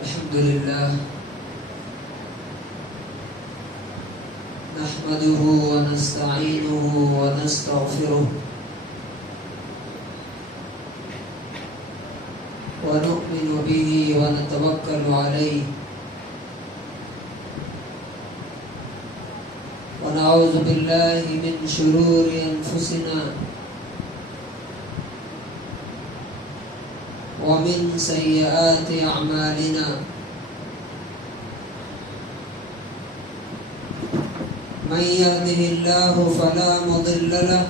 الحمد لله نحمده ونستعينه ونستغفره ونؤمن به ونتوكل عليه ونعوذ بالله من شرور أنفسنا ومن سيئات أعمالنا من يهده الله فلا مضل له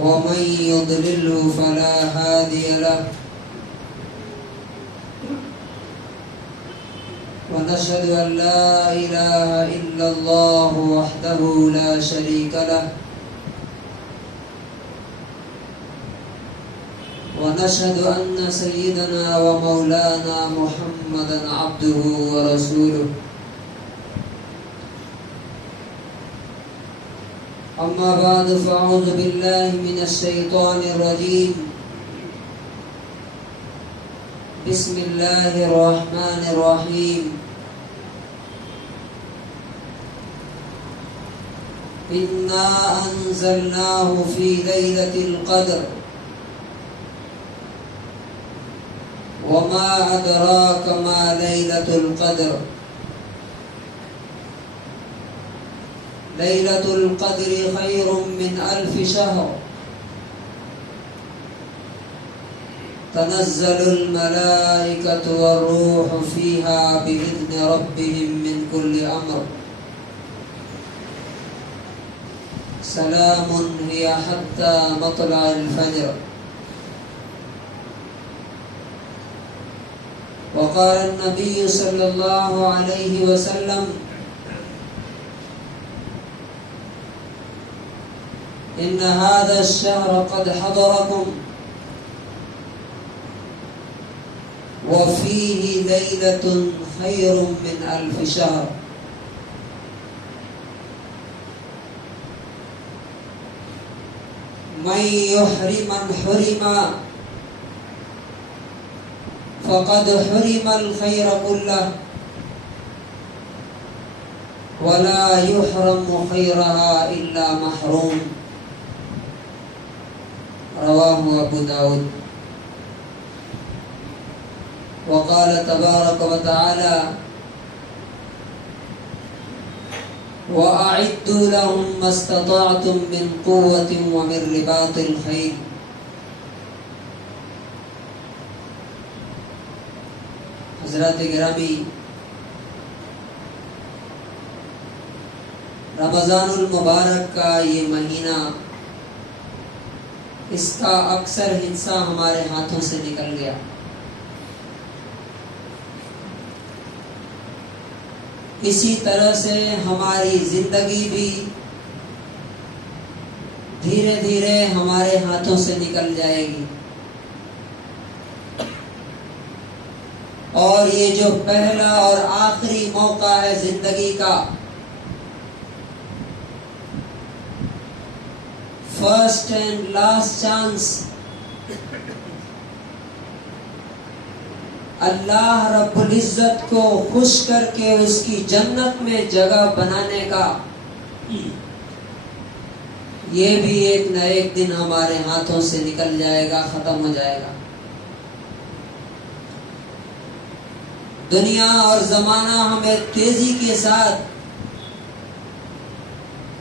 ومن يضلله فلا هادي له ونشهد أن لا إله إلا الله وحده لا شريك له ونشهد أن سيدنا ومولانا محمدا عبده ورسوله أما بعد فأعوذ بالله من الشيطان الرجيم بسم الله الرحمن الرحيم إنا أنزلناه في ليلة القدر وما أدراك ما ليلة القدر ليلة القدر خير من 1000 شهر تنزل الملائكة والروح فيها بإذن ربهم من كل أمر سلام هي حتى مطلع الفجر. وقال النبي صلى الله عليه وسلم إن هذا الشهر قد حضركم وفيه ليلة خير من 1000 شهر. من يحرم حرم فقد حرم الخير كله ولا يحرم خيرها إلا محروم. رواه أبو داود. وقال تبارك وتعالى وأعدوا لهم ما استطعتم من قوة ومن رباط الخيل. حضرات گرامی، رمضان المبارک کا یہ مہینہ، اس کا اکثر حصہ ہمارے ہاتھوں سے نکل گیا. اسی طرح سے ہماری زندگی بھی دھیرے دھیرے ہمارے ہاتھوں سے نکل جائے گی، اور یہ جو پہلا اور آخری موقع ہے زندگی کا، فرسٹ اینڈ لاسٹ چانس، اللہ رب العزت کو خوش کر کے اس کی جنت میں جگہ بنانے کا، یہ بھی ایک نہ ایک دن ہمارے ہاتھوں سے نکل جائے گا، ختم ہو جائے گا. دنیا اور زمانہ ہمیں تیزی کے ساتھ،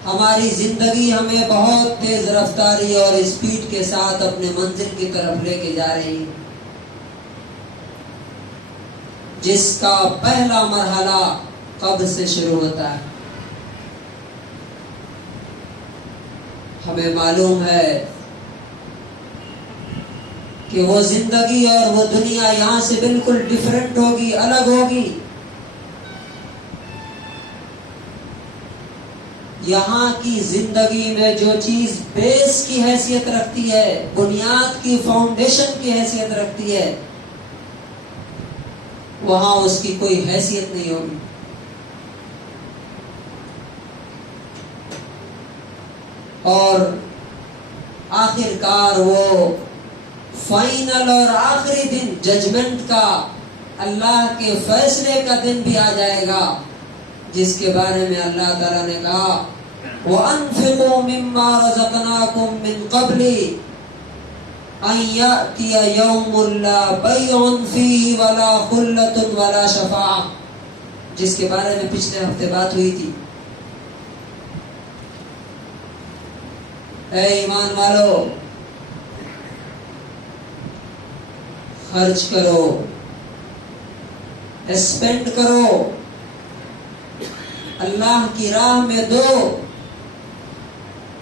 ہماری زندگی ہمیں بہت تیز رفتاری اور اسپیڈ کے ساتھ اپنے منزل کی طرف لے کے جا رہی ہے، جس کا پہلا مرحلہ قبر سے شروع ہوتا ہے. ہمیں معلوم ہے کہ وہ زندگی اور وہ دنیا یہاں سے بالکل ڈیفرنٹ ہوگی، الگ ہوگی. یہاں کی زندگی میں جو چیز بیس کی حیثیت رکھتی ہے، بنیاد کی، فاؤنڈیشن کی حیثیت رکھتی ہے، وہاں اس کی کوئی حیثیت نہیں ہوگی. اور آخر کار وہ فائنل اور آخری دن ججمنٹ کا، اللہ کے فیصلے کا دن بھی آ جائے گا، جس کے بارے میں اللہ تعالیٰ نے کہا وَأَنفِقُوا مِمَّا رَزَقْنَاكُم مِّن قَبْلِ أَن يَأْتِيَ يَوْمٌ لَّا بَيْعٌ فِيهِ وَلَا خُلَّةٌ وَلَا شَفَاعَةٌ، جس کے بارے میں پچھلے ہفتے بات ہوئی تھی۔ اے ایمان والو، خرچ کرو، اسپینڈ کرو، اللہ کی راہ میں دو،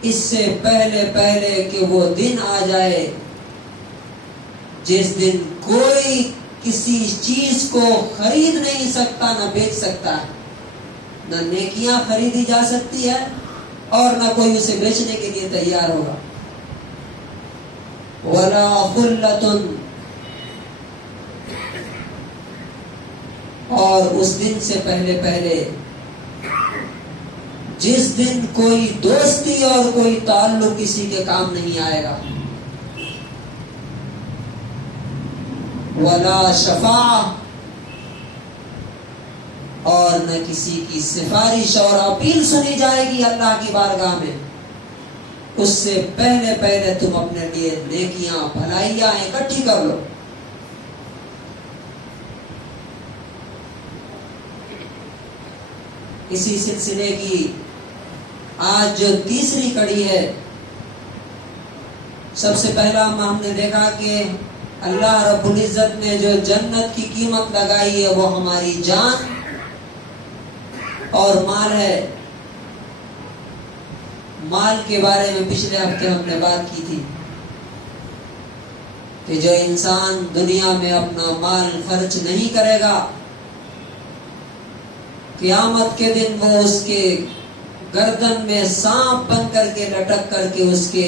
اس سے پہلے کہ وہ دن آ جائے جس دن کوئی کسی چیز کو خرید نہیں سکتا، نہ بیچ سکتا ہے، نہ نیکیاں خریدی جا سکتی ہے اور نہ کوئی اسے بیچنے کے لیے تیار ہوگا۔ وَلَا خُلَّةٌ، اور اس دن سے پہلے جس دن کوئی دوستی اور کوئی تعلق کسی کے کام نہیں آئے گا۔ ولا شفاعہ، اور نہ کسی کی سفارش اور اپیل سنی جائے گی اللہ کی بارگاہ میں، اس سے پہلے تم اپنے لیے نیکیاں بھلائیاں اکٹھی کر لو۔ اسی سلسلے کی آج جو تیسری کڑی ہے، سب سے پہلا ہم نے دیکھا کہ اللہ رب العزت نے جو جنت کی قیمت لگائی ہے وہ ہماری جان اور مال ہے۔ مال کے بارے میں پچھلے ہفتے ہم نے بات کی تھی کہ جو انسان دنیا میں اپنا مال خرچ نہیں کرے گا، قیامت کے دن وہ اس کے گردن میں سانپ بن کر کے لٹک کر کے اس کے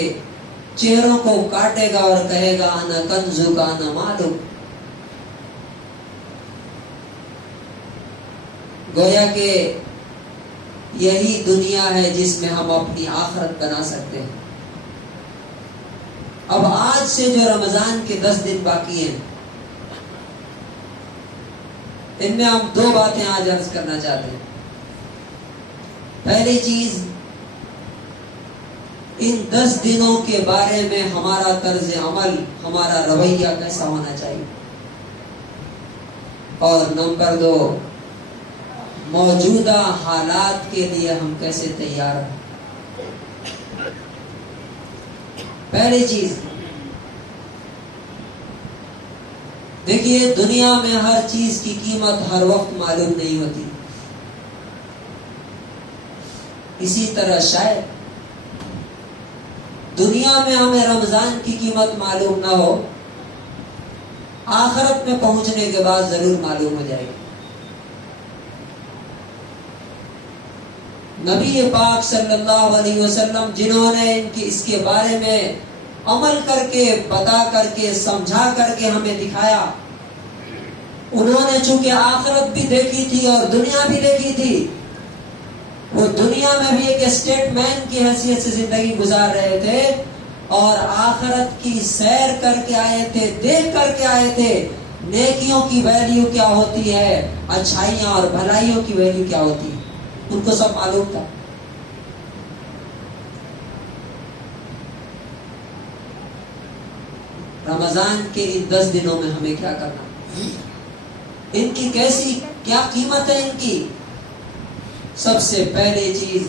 چہروں کو کاٹے گا اور کہے گا انا کنزک انا مالک۔ گویا کہ یہی دنیا ہے جس میں ہم اپنی آخرت بنا سکتے ہیں۔ اب آج سے جو رمضان کے 10 دن باقی ہیں، ان میں ہم 2 باتیں آج عرض کرنا چاہتے ہیں۔ پہلی چیز، ان 10 دنوں کے بارے میں ہمارا طرز عمل، ہمارا رویہ کیسا ہونا چاہیے، اور نمبر 2، موجودہ حالات کے لیے ہم کیسے تیار ہیں۔ پہلی چیز، دیکھیے دنیا میں ہر چیز کی قیمت ہر وقت معلوم نہیں ہوتی، اسی طرح شاید دنیا میں ہمیں رمضان کی قیمت معلوم نہ ہو، آخرت میں پہنچنے کے بعد ضرور معلوم ہو جائے گی۔ نبی پاک صلی اللہ علیہ وسلم جنہوں نے اس کے بارے میں عمل کر کے، بتا کر کے، سمجھا کر کے ہمیں دکھایا، انہوں نے چونکہ آخرت بھی دیکھی تھی اور دنیا بھی دیکھی تھی، وہ دنیا میں بھی ایک اسٹیٹ مین کی حیثیت سے زندگی گزار رہے تھے اور آخرت کی سیر کر کے آئے تھے، دیکھ کر کے آئے تھے نیکیوں کی ویلیو کیا ہوتی ہے، اچھائیاں اور بھلائیوں کی ویلیو کیا ہوتی ہے، ان کو سب معلوم تھا۔ رمضان کے ان 10 دنوں میں ہمیں کیا کرنا، ان کی کیا قیمت ہے ان کی؟ سب سے پہلی چیز،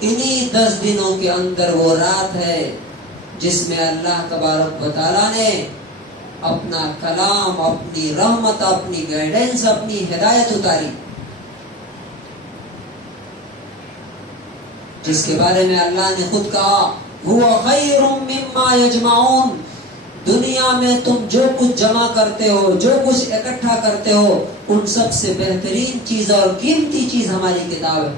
انہی 10 دنوں کے اندر وہ رات ہے جس میں اللہ تبارک و تعالیٰ نے اپنا کلام، اپنی رحمت، اپنی گائیڈنس، اپنی ہدایت اتاری، جس کے بارے میں اللہ نے خود کہا هو خیر مما یجمعون، دنیا میں تم جو کچھ جمع کرتے ہو، جو کچھ اکٹھا کرتے ہو، ان سب سے بہترین چیز اور قیمتی چیز ہماری کتاب ہے۔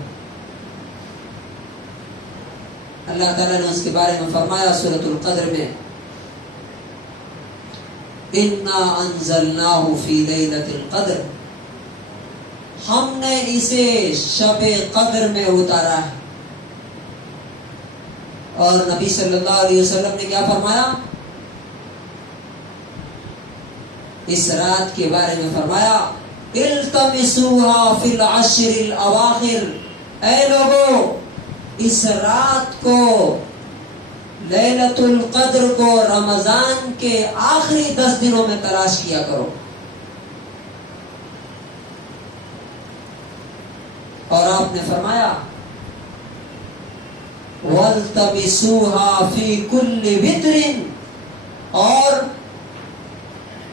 اللہ تعالیٰ نے اس کے بارے میں فرمایا سورۃ القدر میں انا انزلناہ فی لیلۃ القدر، ہم نے اسے شب قدر میں اتارا ہے۔ اور نبی صلی اللہ علیہ وسلم نے کیا فرمایا؟ اس رات کے بارے میں فرمایا التمسوها فی العشر الاواخر، اے لوگوں اس رات کو، لیلۃ القدر کو رمضان کے آخری 10 دنوں میں تلاش کیا کرو۔ اور آپ نے فرمایا وَالْتَمِسُوهَا فِي كُلِّ وِتْرٍ، اور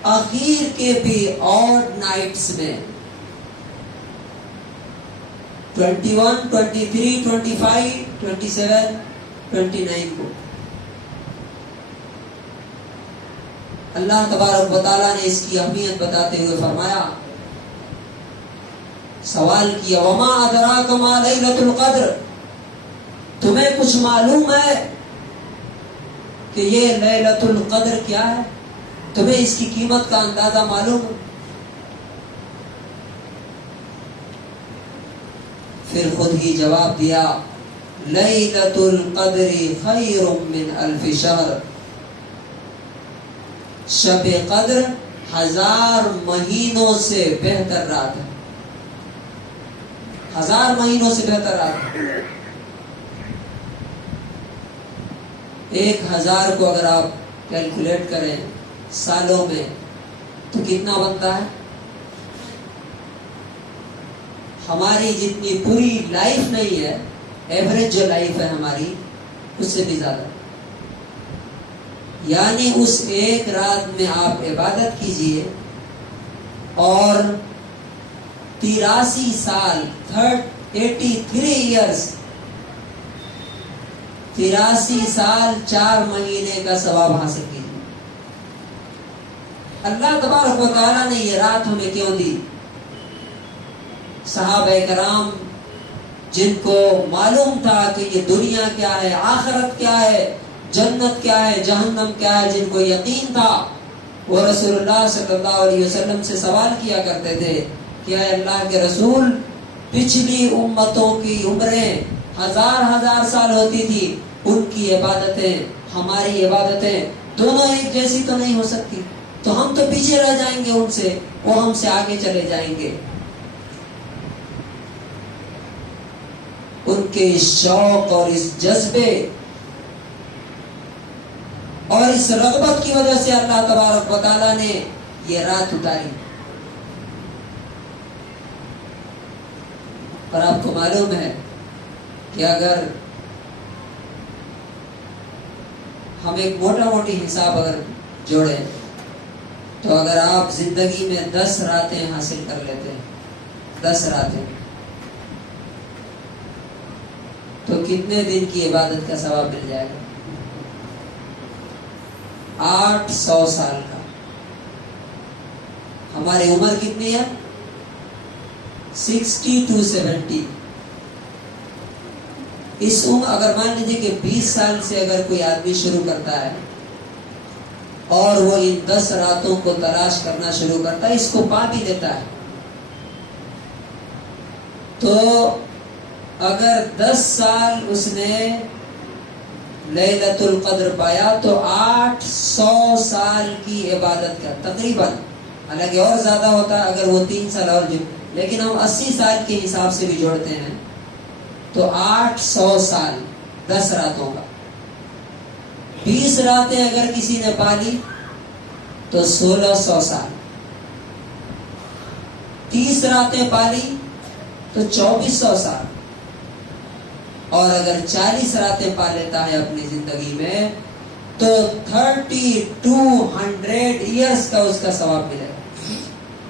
اخیر کے بھی آڈ نائٹس میں 21، 23، 25، 27، 29 کو۔ اللہ تبارک و تعالیٰ نے اس کی اہمیت بتاتے ہوئے فرمایا، سوال کیا وما ادراک ما لیلۃ القدر، تمہیں کچھ معلوم ہے کہ یہ لیلۃ القدر کیا ہے؟ تمہیں اس کی قیمت کا اندازہ معلوم ہے؟ پھر خود ہی جواب دیا لیلۃ القدر خیر من الف شہر، شب قدر 1000 مہینوں سے بہتر رات ہے، 1000 مہینوں سے بہتر رات ہے۔ 1000 کو اگر آپ کیلکولیٹ کریں سالوں میں تو کتنا بنتا ہے؟ ہماری جتنی پوری لائف نہیں ہے، ایوریج جو لائف ہے ہماری اس سے بھی زیادہ۔ یعنی اس ایک رات میں آپ عبادت کیجئے اور 83 سال 83 ایئرس 83 سال 4 مہینے کا ثواب حاصل کیجیے۔ اللہ تبارک و تعالیٰ نے یہ رات ہمیں کیوں دی؟ صحابہ کرام جن کو معلوم تھا کہ یہ دنیا کیا ہے، آخرت کیا ہے، جنت کیا ہے، جہنم کیا ہے، جن کو یقین تھا، وہ رسول اللہ صلی اللہ علیہ وسلم سے سوال کیا کرتے تھے کہ اے اللہ کے رسول، پچھلی امتوں کی عمریں 1000 سال ہوتی تھی، ان کی عبادتیں ہماری عبادتیں دونوں ایک جیسی تو نہیں ہو سکتی، تو ہم تو پیچھے رہ جائیں گے ان سے، وہ ہم سے آگے چلے جائیں گے۔ ان کے اس شوق اور اس جذبے اور اس رغبت کی وجہ سے اللہ تبارک و تعالیٰ نے یہ رات اتاری۔ اور آپ کو معلوم ہے کہ اگر ہم ایک موٹی حساب اگر جوڑیں تو اگر آپ زندگی میں 10 راتیں حاصل کر لیتے ہیں، 10 راتیں، تو کتنے دن کی عبادت کا ثواب مل جائے گا؟ 800 سال کا۔ ہماری عمر کتنی ہے؟ 60 to 70۔ اس عمر اگر مان لیجیے کہ 20 سال سے اگر کوئی آدمی شروع کرتا ہے اور وہ ان 10 راتوں کو تلاش کرنا شروع کرتا ہے، اس کو پا بھی لیتا ہے، تو اگر 10 سال اس نے لیلۃ القدر پایا تو 800 سال کی عبادت کا تقریباً، حالانکہ اور زیادہ ہوتا ہے اگر وہ 3 سال اور جو، لیکن ہم 80 سال کے حساب سے بھی جوڑتے ہیں تو 800 سال 10 راتوں کا۔ 20 راتیں اگر کسی نے پالی تو 1600 سال، 30 راتیں پالی تو 2400 سال، اور اگر 40 راتیں پا لیتا ہے اپنی زندگی میں تو 3200 ایئرس کا اس کا ثواب ملے گا۔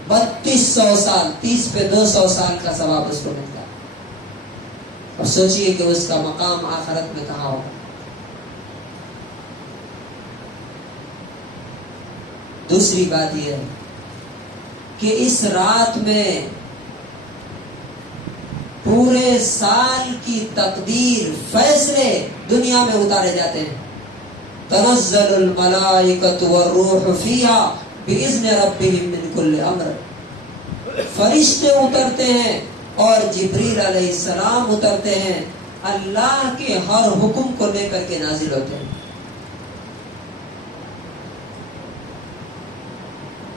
3200 سال، 30 پہ 200 سال کا ثواب اس کو ملتا ہے۔ اور سوچئے کہ اس کا مقام آخرت میں کہاں ہوگا۔ دوسری بات یہ ہے کہ اس رات میں پورے سال کی تقدیر، فیصلے دنیا میں اتارے جاتے ہیں۔ تنزل الملائکۃ والروح فیہا بإذن ربہم من کل امر، فرشتے اترتے ہیں اور جبریل علیہ السلام اترتے ہیں، اللہ کے ہر حکم کو لے کر کے نازل ہوتے ہیں۔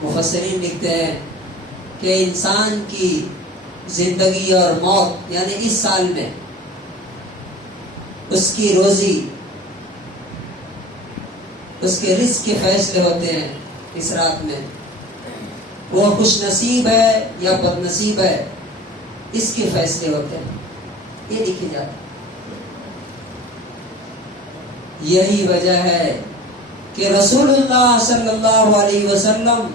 مفسرین لکھتے ہیں کہ انسان کی زندگی اور موت یعنی اس سال میں اس کی روزی، اس کے رزق کے فیصلے ہوتے ہیں اس رات میں. وہ خوش نصیب ہے یا بد نصیب ہے، اس کے فیصلے ہوتے ہیں، یہ لکھے جاتا ہے. یہی وجہ ہے کہ رسول اللہ صلی اللہ علیہ وسلم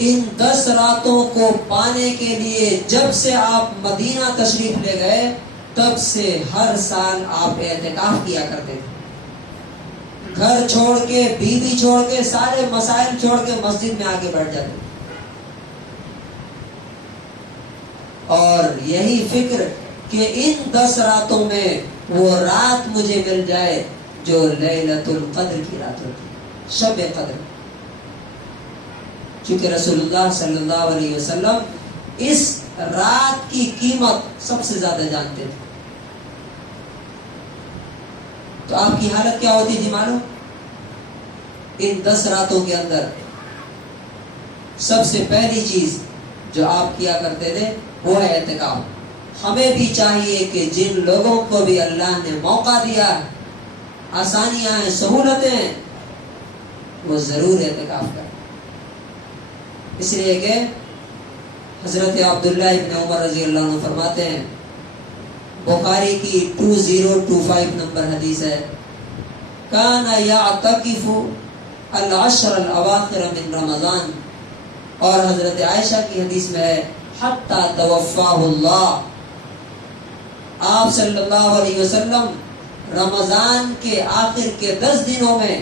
ان 10 راتوں کو پانے کے لیے جب سے آپ مدینہ تشریف لے گئے تب سے ہر سال آپ اعتکاف کیا کرتے تھے. گھر چھوڑ کے، بیوی چھوڑ کے، سارے مسائل چھوڑ کے مسجد میں آگے بیٹھ جاتے تھے. اور یہی فکر کہ ان 10 راتوں میں وہ رات مجھے مل جائے جو لیلۃ القدر کی رات ہوتی ہے، شب قدر. چونکہ رسول اللہ صلی اللہ علیہ وسلم اس رات کی قیمت سب سے زیادہ جانتے تھے. تو آپ کی حالت کیا ہوتی تھی معلوم؟ ان 10 راتوں کے اندر سب سے پہلی چیز جو آپ کیا کرتے تھے وہ ہے اعتکاف. ہمیں بھی چاہیے کہ جن لوگوں کو بھی اللہ نے موقع دیا، آسانیاں ہیں، سہولتیں ہیں، وہ ضرور اعتکاف کریں. اس لیے کہ حضرت عبداللہ ابن عمر رضی اللہ عنہ فرماتے ہیں، بخاری کی 2025 نمبر حدیث ہے، کان یعتکف العشر الاواخر من رمضان. اور حضرت عائشہ کی حدیث میں ہے حتی توفاہ اللہ. آپ صلی اللہ علیہ وسلم رمضان کے آخر کے 10 دنوں میں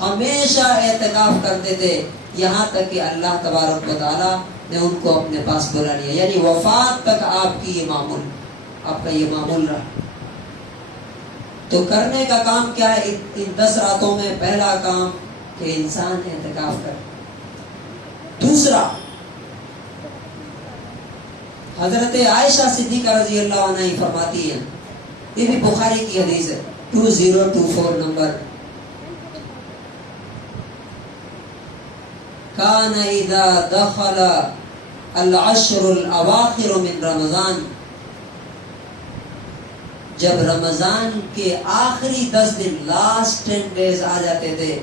ہمیشہ اعتکاف کرتے تھے، یہاں تک کہ اللہ تبارک و تعالیٰ نے ان کو اپنے پاس بلا لیا. یعنی وفات تک آپ کی یہ معمول، آپ کا یہ معمول رہا. تو کرنے کا کام کیا ہے ان 10 راتوں میں؟ پہلا کام کہ انسان اعتکاف کرے. دوسرا، حضرت عائشہ صدیقہ رضی اللہ عنہ فرماتی ہیں، یہ بھی بخاری کی حدیث ہے 2024 نمبر، کان اذا دخل العشر الاواخر من رمضان. جب رمضان کے آخری 10 دن، لاسٹ 10 ڈیز آ جاتے تھے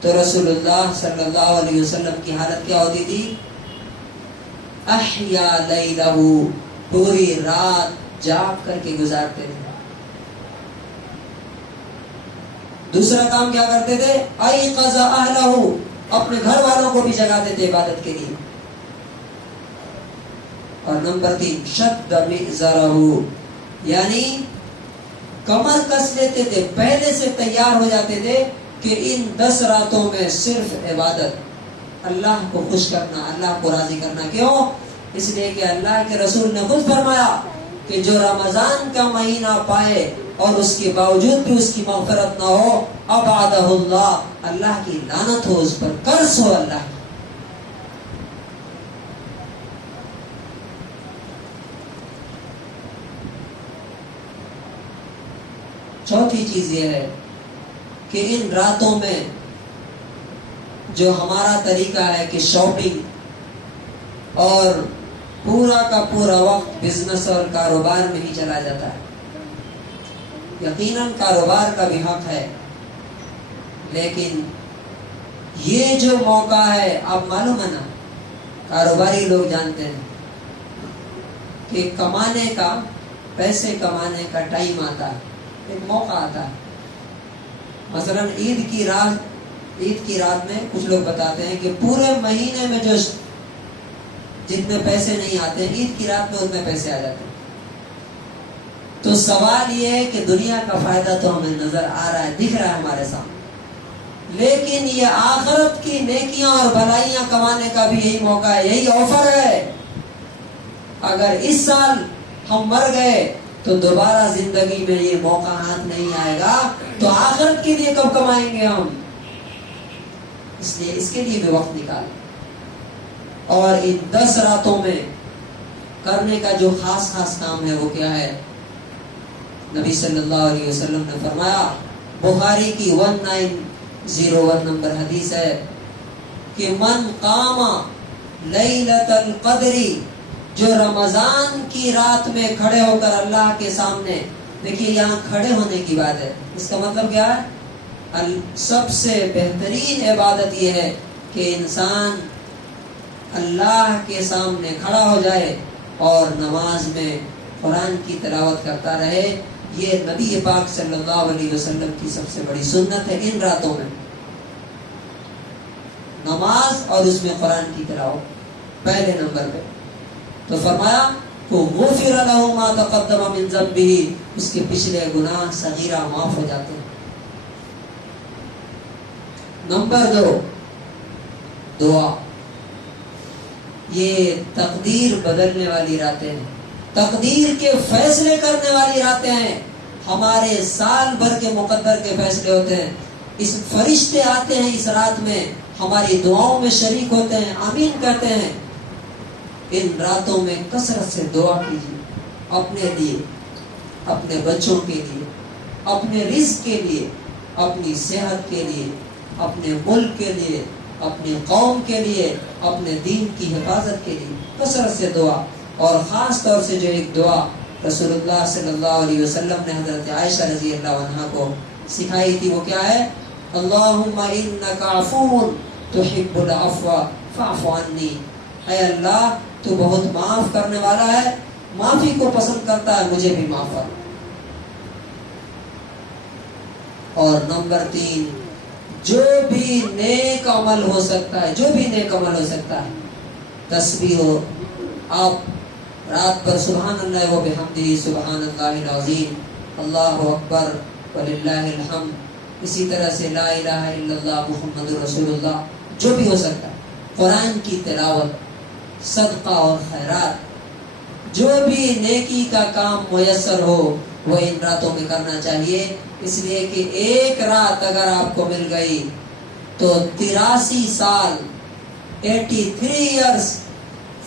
تو رسول اللہ صلی اللہ علیہ وسلم کی حالت کیا ہوتی تھی؟ احیا لیلہ، پوری رات جاگ کر کے گزارتے تھے. دوسرا کام کیا کرتے تھے؟ ایقظ اہلہ، اپنے گھر والوں کو بھی جگاتے تھے عبادت کے لیے. اور نمبر 3 شد مئزرہ، یعنی کمر کس لیتے تھے، پہلے سے تیار ہو جاتے تھے کہ ان 10 راتوں میں صرف عبادت، اللہ کو خوش کرنا، اللہ کو راضی کرنا. کیوں؟ اس لیے کہ اللہ کے رسول نے خود فرمایا کہ جو رمضان کا مہینہ پائے اور اس کے باوجود بھی اس کی مغفرت نہ ہو، ابعدہ اللہ، اللہ کی لعنت ہو اس پر، قرض ہو اللہ کی. چوتھی چیز یہ ہے کہ ان راتوں میں جو ہمارا طریقہ ہے کہ شاپنگ اور پورا کا پورا وقت بزنس اور کاروبار میں ہی چلا جاتا ہے. یقیناً کاروبار کا بھی حق ہے، لیکن یہ جو موقع ہے، آپ معلوم ہے نا، کاروباری لوگ جانتے ہیں کہ کمانے کا، پیسے کمانے کا ٹائم آتا ہے، ایک موقع آتا ہے. مثلا عید کی رات میں کچھ لوگ بتاتے ہیں کہ پورے مہینے میں جو جتنے پیسے نہیں آتے، عید کی رات میں اتنے پیسے آ جاتے ہیں. تو سوال یہ ہے کہ دنیا کا فائدہ تو ہمیں نظر آ رہا ہے، دکھ رہا ہے ہمارے سامنے، لیکن یہ آخرت کی نیکیاں اور بھلائیاں کمانے کا بھی یہی موقع ہے، یہی آفر ہے. اگر اس سال ہم مر گئے تو دوبارہ زندگی میں یہ موقع ہاتھ نہیں آئے گا، تو آخرت کے لیے کب کمائیں گے ہم؟ اس لیے اس کے لیے بھی وقت نکالیں. اور ان 10 راتوں میں کرنے کا جو خاص کام ہے وہ کیا ہے؟ نبی صلی اللہ علیہ وسلم نے فرمایا، بخاری کی 1901 نمبر حدیث ہے کہ من قام لیلۃ القدر، جو رمضان کی رات میں کھڑے ہو کر اللہ کے سامنے، دیکھیے یہاں کھڑے ہونے کی بات ہے، اس کا مطلب کیا ہے؟ سب سے بہترین عبادت یہ ہے کہ انسان اللہ کے سامنے کھڑا ہو جائے اور نماز میں قرآن کی تلاوت کرتا رہے۔ یہ نبی پاک صلی اللہ علیہ وسلم کی سب سے بڑی سنت ہے ان راتوں میں، نماز اور اس میں قرآن کی تلاوت پہلے نمبر پہ۔ تو فرمایا کہ غفر لہ ما تقدم من ذنبہ، اس کے پچھلے گناہ صغیرہ معاف ہو جاتے ہیں۔ نمبر 2، دعا۔ یہ تقدیر بدلنے والی راتیں ہیں، تقدیر کے فیصلے کرنے والی راتیں ہیں، ہمارے سال بھر کے مقدر کے فیصلے ہوتے ہیں۔ اس فرشتے آتے ہیں اس رات میں، ہماری دعاؤں میں شریک ہوتے ہیں، آمین کہتے ہیں۔ ان راتوں میں کثرت سے دعا کیجیے، اپنے لیے، اپنے بچوں کے لیے، اپنے رزق کے لیے، اپنی صحت کے لیے، اپنے ملک کے لیے، اپنی قوم کے لیے، اپنے دین کی حفاظت کے لیے کثرت سے دعا۔ اور خاص طور سے جو ایک دعا رسول اللہ صلی اللہ علیہ وسلم نے حضرت عائشہ رضی اللہ عنہا کو سکھائی تھی، وہ کیا ہے؟ اللہم انک عفو تحب العفو فاعف عنی، اے اللہ تو بہت معاف کرنے والا ہے، معافی کو پسند کرتا ہے، مجھے بھی معاف کر۔ اور نمبر 3، جو بھی نیک عمل ہو سکتا ہے، جو بھی نیک عمل ہو سکتا ہے، تسبیح ہو، آپ رات پر سبحان اللہ و بحمدہ سبحان اللہ العظیم، اللہ اکبر وللہ الحمد، اسی طرح سے لا الہ الا اللہ محمد رسول اللہ، جو بھی ہو سکتا ہے، قرآن کی تلاوت، صدقہ اور خیرات، جو بھی نیکی کا کام میسر ہو وہ ان راتوں میں کرنا چاہیے، اس لیے کہ ایک رات اگر آپ کو مل گئی تو 83 سال 83 ایئرس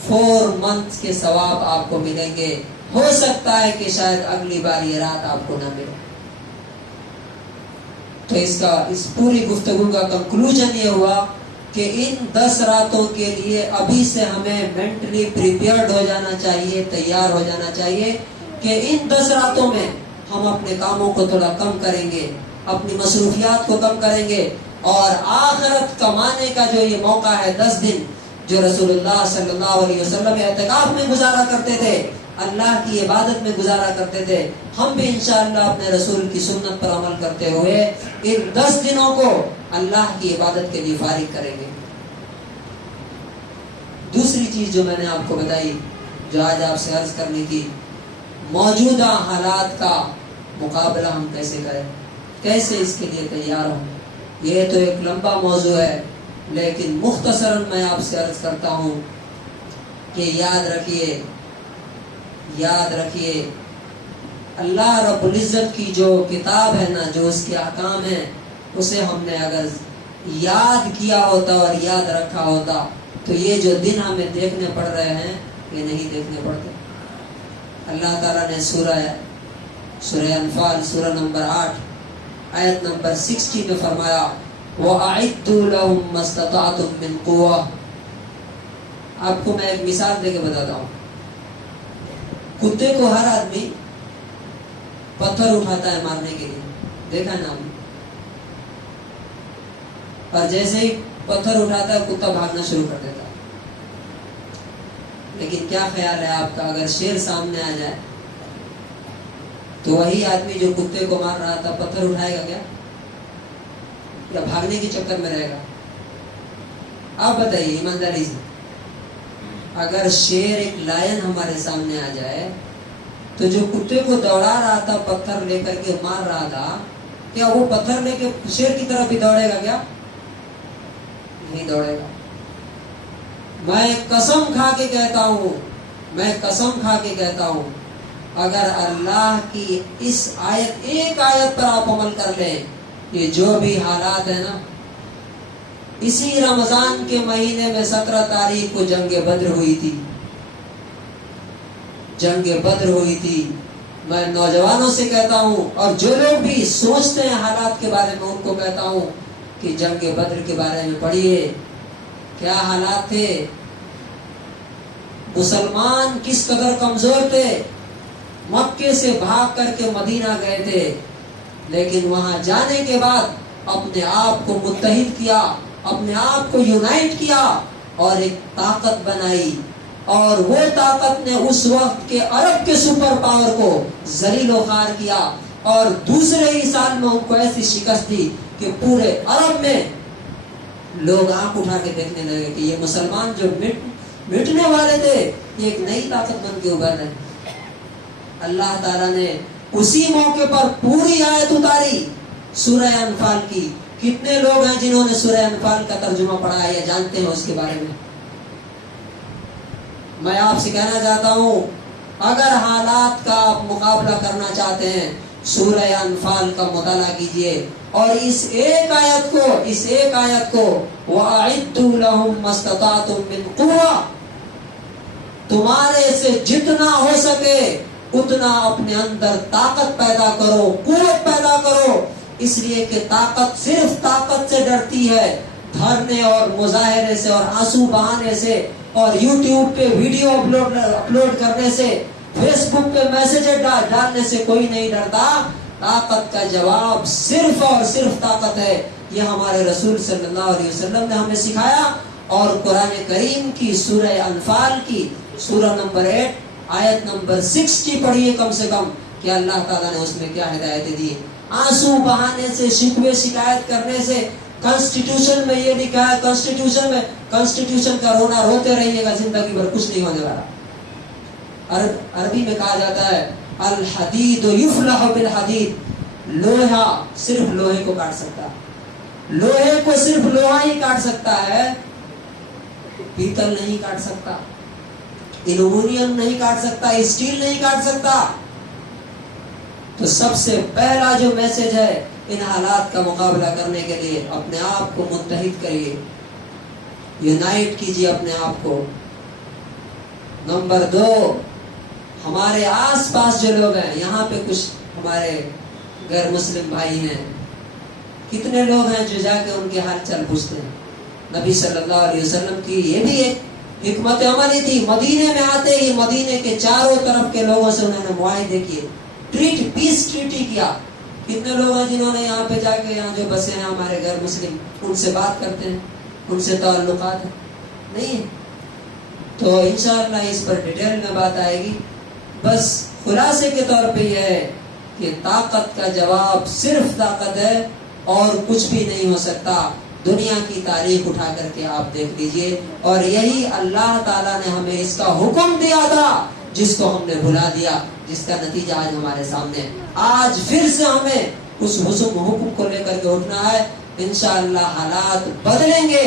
4 منتھ کے ثواب آپ کو ملیں گے۔ ہو سکتا ہے کہ شاید اگلی بار یہ رات آپ کو نہ ملے۔ تو اس پوری گفتگو کا کنکلوژن یہ ہوا کہ ان 10 راتوں کے لیے ابھی سے ہمیں مینٹلی پریپیئرڈ ہو جانا چاہیے، تیار ہو جانا چاہیے کہ ان 10 راتوں میں ہم اپنے کاموں کو تھوڑا کم کریں گے، اپنی مصروفیات کو کم کریں گے، اور آخرت کمانے کا جو یہ موقع ہے 10 دن جو رسول اللہ صلی اللہ علیہ وسلم اعتکاف میں گزارا کرتے تھے، اللہ کی عبادت میں گزارا کرتے تھے، ہم بھی انشاءاللہ اپنے رسول کی سنت پر عمل کرتے ہوئے ان 10 دنوں کو اللہ کی عبادت کے لیے فارغ کریں گے۔ دوسری چیز جو میں نے آپ کو بتائی، جو آج آپ سے عرض کرنی تھی، موجودہ حالات کا مقابلہ ہم کیسے کریں، کیسے اس کے لیے تیار ہوں۔ یہ تو ایک لمبا موضوع ہے، لیکن مختصراً میں آپ سے عرض کرتا ہوں کہ یاد رکھیے اللہ رب العزت کی جو کتاب ہے نا، جو اس کے احکام ہیں، اسے ہم نے اگر یاد کیا ہوتا اور یاد رکھا ہوتا تو یہ جو دن ہمیں دیکھنے پڑ رہے ہیں یہ نہیں دیکھنے پڑتے۔ اللہ تعالیٰ نے سورہ انفال سورہ نمبر 8 آیت نمبر 60 میں فرمایا وَأَعِدُّوا لَهُم مَّا اسْتَطَعْتُم مِّن قُوَّةٍ۔ آپ کو میں ایک مثال دے کے بتاتا ہوں۔ کتے کو ہر آدمی پتھر اٹھاتا ہے مارنے کے لیے، دیکھا نا، اور جیسے ہی پتھر اٹھاتا ہے کتا بھاگنا شروع کر دیتا ہے۔ لیکن کیا خیال ہے آپ کا، اگر شیر سامنے آ جائے تو وہی آدمی جو کتے کو مار رہا تھا پتھر اٹھائے گا کیا، یا بھاگنے کے چکر میں رہے گا؟ آپ بتائیے ایمانداری سے، اگر شیر ایک لائن ہمارے سامنے آ جائے تو جو کتے کو دوڑا رہا تھا پتھر لے کر کے مار رہا تھا، کیا وہ پتھر لے کے شیر کی طرف بھی دوڑے گا کیا؟ نہیں دوڑے گا۔ میں قسم کھا کے کہتا ہوں اگر اللہ کی اس آیت، ایک آیت پر آپ عمل کر لیں، یہ جو بھی حالات ہیں نا، اسی رمضان کے مہینے میں 17 تاریخ کو جنگ بدر ہوئی تھی۔ میں نوجوانوں سے کہتا ہوں اور جو لوگ بھی سوچتے ہیں حالات کے بارے میں ان کو کہتا ہوں کہ جنگ بدر کے بارے میں پڑھیے، کیا حالات تھے، مسلمان کس قدر کمزور تھے، مکے سے بھاگ کر کے مدینہ گئے تھے، لیکن وہاں جانے کے بعد اپنے آپ کو متحد کیا، اپنے آپ کو یونائٹ کیا اور ایک طاقت بنائی، اور وہ طاقت نے اس وقت کے عرب کے سپر پاور کو ذلیل و خوار کیا، اور دوسرے ہی سال میں ان کو ایسی شکست دی کہ پورے عرب میں لوگ آنکھ اٹھا کے دیکھنے لگے کہ یہ مسلمان جو مٹنے والے تھے یہ ایک نئی طاقت بن کے ابھر رہے ہیں۔ اللہ تعالیٰ نے اسی موقع پر پوری آیت اتاری سورہ انفال کی۔ کتنے لوگ ہیں جنہوں نے سورہ انفال کا ترجمہ پڑھا ہے یا جانتے ہیں اس کے بارے میں؟ میں آپ سے کہنا چاہتا ہوں، اگر حالات کا آپ مقابلہ کرنا چاہتے ہیں، سورہ انفال کا مطالعہ کیجئے اور اس ایک آیت کو وَأَعِدُّوا لَهُم مَّا اسْتَطَعْتُم مِّن قُوَّةٍ، تمہارے سے جتنا ہو سکے اتنا اپنے اندر طاقت پیدا کرو، قوت پیدا کرو، اس لیے کہ طاقت صرف طاقت سے ڈرتی ہے، دھرنے اور مظاہرے سے اور آنسو بہانے سے اور یوٹیوب پہ ویڈیو اپلوڈ کرنے سے، فیس بک پہ میسج ڈالنے سے کوئی نہیں ڈرتا۔ طاقت کا جواب صرف اور صرف طاقت ہے، یہ ہمارے رسول صلی اللہ علیہ وسلم نے ہمیں سکھایا۔ اور قرآن کریم کی سورہ انفال کی سورہ نمبر 8 آیت نمبر 60 پڑھیے کم سے کم کہ اللہ تعالیٰ نے اس میں کیا ہدایتیں دی۔ آنسو بہانے سے، شکوے شکایت کرنے سے، کانسٹیٹیوشن میں یہ لکھا ہے، کانسٹیٹیوشن کا رونا روتے رہیے گا، زندگی بھر کچھ نہیں ہونے والا۔ عربی میں کہا جاتا ہے الحدید یفلح بالحدید، لوہا صرف لوہے کو کاٹ سکتا، لوہے کو صرف لوہا ہی کاٹ سکتا ہے، پیتل نہیں کاٹ سکتا، ایلومینیم نہیں کاٹ سکتا، اسٹیل نہیں کاٹ سکتا۔ تو سب سے پہلا جو میسج ہے ان حالات کا مقابلہ کرنے کے لیے اپنے آپ کو متحد کریے، یونائٹ کیجیے اپنے آپ کو۔ نمبر 2، ہمارے آس پاس جو لوگ ہیں، یہاں پہ کچھ ہمارے غیر مسلم بھائی ہیں، کتنے لوگ ہیں جو جا کے ان کے حال چال پوچھتے ہیں۔ نبی صلی اللہ علیہ وسلم کی یہ بھی ایک حکمت عملی تھی، مدینے میں آتے ہی مدینے کے چاروں طرف کے لوگوں سے انہوں نے معاہدے کیے، پیس ٹریٹی کیا۔ کتنے لوگ ہیں جنہوں نے یہاں پہ جا کے، یہاں جو بسے ہیں ہمارے غیر مسلم، ان سے بات کرتے ہیں، ان سے تعلقات نہیں ہے؟ تو انشاءاللہ اس پر ڈیٹیل میں بات آئے گی۔ بس خلاصے کے طور پہ یہ ہے کہ طاقت کا جواب صرف طاقت ہے اور کچھ بھی نہیں ہو سکتا۔ دنیا کی تاریخ اٹھا کر کے آپ دیکھ لیجئے، اور یہی اللہ تعالیٰ نے ہمیں اس کا حکم دیا تھا جس کو ہم نے بھلا دیا، جس کا نتیجہ آج ہمارے سامنے ہے۔ آج پھر سے ہمیں اس حکم کو لے کر کے اٹھنا ہے۔ انشاءاللہ حالات بدلیں گے۔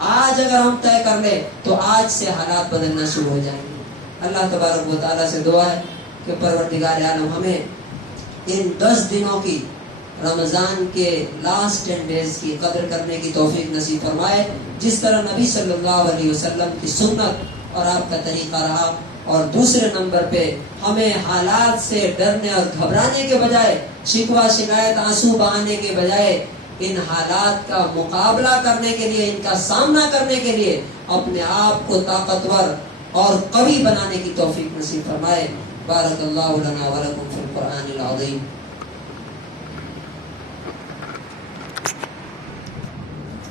آج اگر ہم طے کر لیں تو آج سے حالات بدلنا شروع ہو جائیں گے۔ اللہ تبارک و تعالیٰ سے دعا ہے کہ پروردگار عالم ہمیں ان 10 دنوں کی، رمضان کے لاسٹ 10 ڈیز کی قدر کرنے کی توفیق نصیب فرمائے، جس طرح نبی صلی اللہ علیہ وسلم کی سنت اور آپ کا طریقہ رہا۔ اور دوسرے نمبر پہ ہمیں حالات سے ڈرنے اور گھبرانے کے بجائے، شکوہ شکایت آنسو بہانے کے بجائے، ان حالات کا مقابلہ کرنے کے لیے، ان کا سامنا کرنے کے لیے اپنے آپ کو طاقتور اور قوی بنانے کی توفیق نصیب فرمائے۔ بارک اللہ لنا ولکم فی القرآن العظیم۔